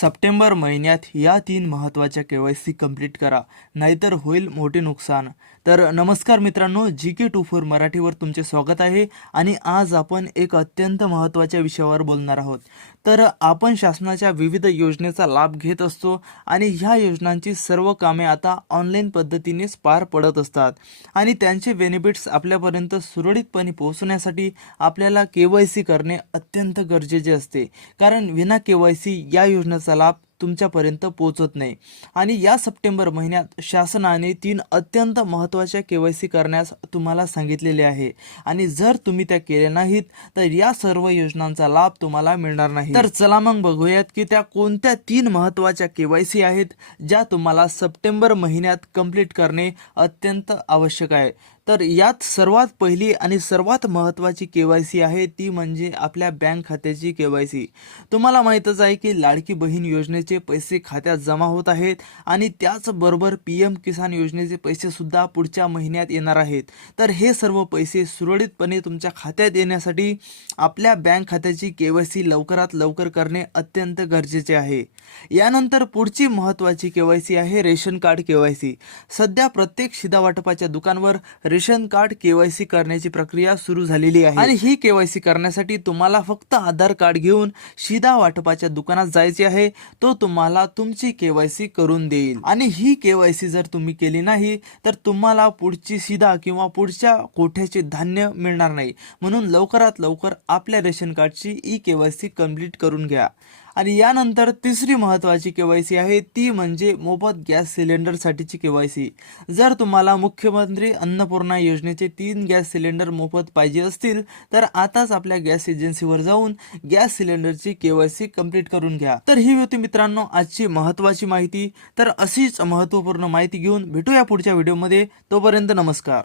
September महिन्यात या तीन महत्त्वाच्या के वाय सी कंप्लीट करा नाहीतर होईल मोठे नुकसान. तर नमस्कार मित्रांनो जी के टू फोर मराठीवर तुमचे स्वागत आहे आणि आज आपण एक अत्यंत महत्त्वाच्या विषयावर बोलणार आहोत. तर आपण शासनाच्या विविध योजनेचा लाभ घेत असतो आणि ह्या योजनांची सर्व कामे आता ऑनलाईन पद्धतीनेच पार पडत असतात. आणि त्यांचे बेनिफिट्स आपल्यापर्यंत सुरळीतपणे पोहोचण्यासाठी आपल्याला के वाय सी करणे अत्यंत गरजेचे असते. कारण विना के वाय सी या योजनेचा लाभ तुमच्यापर्यंत पोहोचत नाही. आणि या सप्टेंबर महिन्यात शासनाने तीन अत्यंत महत्त्वाच्या के वाय सी करण्यास तुम्हाला सांगितलेले आहे. आणि जर तुम्ही त्या केल्या नाहीत तर या सर्व योजनांचा लाभ तुम्हाला मिळणार नाही. तर चला मग बघूयात की त्या कोणत्या तीन महत्त्वाच्या के वाय सी आहेत ज्या तुम्हाला सप्टेंबर महिन्यात कंप्लीट करणे अत्यंत आवश्यक आहे. तर यात सर्वात पहिली आणि सर्वात महत्त्वाची के वाय सी आहे ती म्हणजे आपल्या बँक खात्याची के वाय सी. तुम्हाला माहीतच आहे की लाडकी बहीण योजनेचे पैसे खात्यात जमा होत आहेत आणि त्याचबरोबर पी एम किसान योजनेचे पैसे सुद्धा पुढच्या महिन्यात येणार आहेत. तर हे सर्व पैसे सुरळीतपणे तुमच्या खात्यात येण्यासाठी आपल्या बँक खात्याची के वाय सी लवकरात लवकर करणे अत्यंत गरजेचे आहे. यानंतर पुढची महत्त्वाची के वाय सी आहे ration card K Y C. सध्या प्रत्येक शिधा वाटपाच्या दुकानवर रेशन कार्ड केवायसी करण्याची प्रक्रिया सुरू झालेली आहे. आणि ही केवायसी करण्यासाठी तुम्हाला फक्त आधार कार्ड घेऊन शिधा वाटपाच्या दुकानात जायचे आहे. तो तुम्हाला तुमची केवायसी करून देईल. आणि ही केवायसी जर तुम्ही केली नाही तर तुम्हाला पुढची सीधा किंवा पुढच्या कोठ्याचे धान्य मिळणार नाही. म्हणून लवकरात लवकर आपल्या रेशन कार्डची ई केवायसी कंप्लीट करून घ्या. आणि यानंतर तिसरी महत्त्वाची के वाय सी आहे ती म्हणजे मोफत गॅस सिलेंडरसाठीची के वाय सी. जर तुम्हाला मुख्यमंत्री अन्नपूर्णा योजनेचे तीन गॅस सिलेंडर मोफत पाहिजे असतील तर आताच आपल्या गॅस एजन्सीवर जाऊन गॅस सिलेंडरची के वाय सी कंप्लीट करून घ्या. तर ही होती मित्रांनो आजची महत्त्वाची माहिती. तर अशीच महत्त्वपूर्ण माहिती घेऊन भेटूया पुढच्या व्हिडिओमध्ये. तोपर्यंत नमस्कार.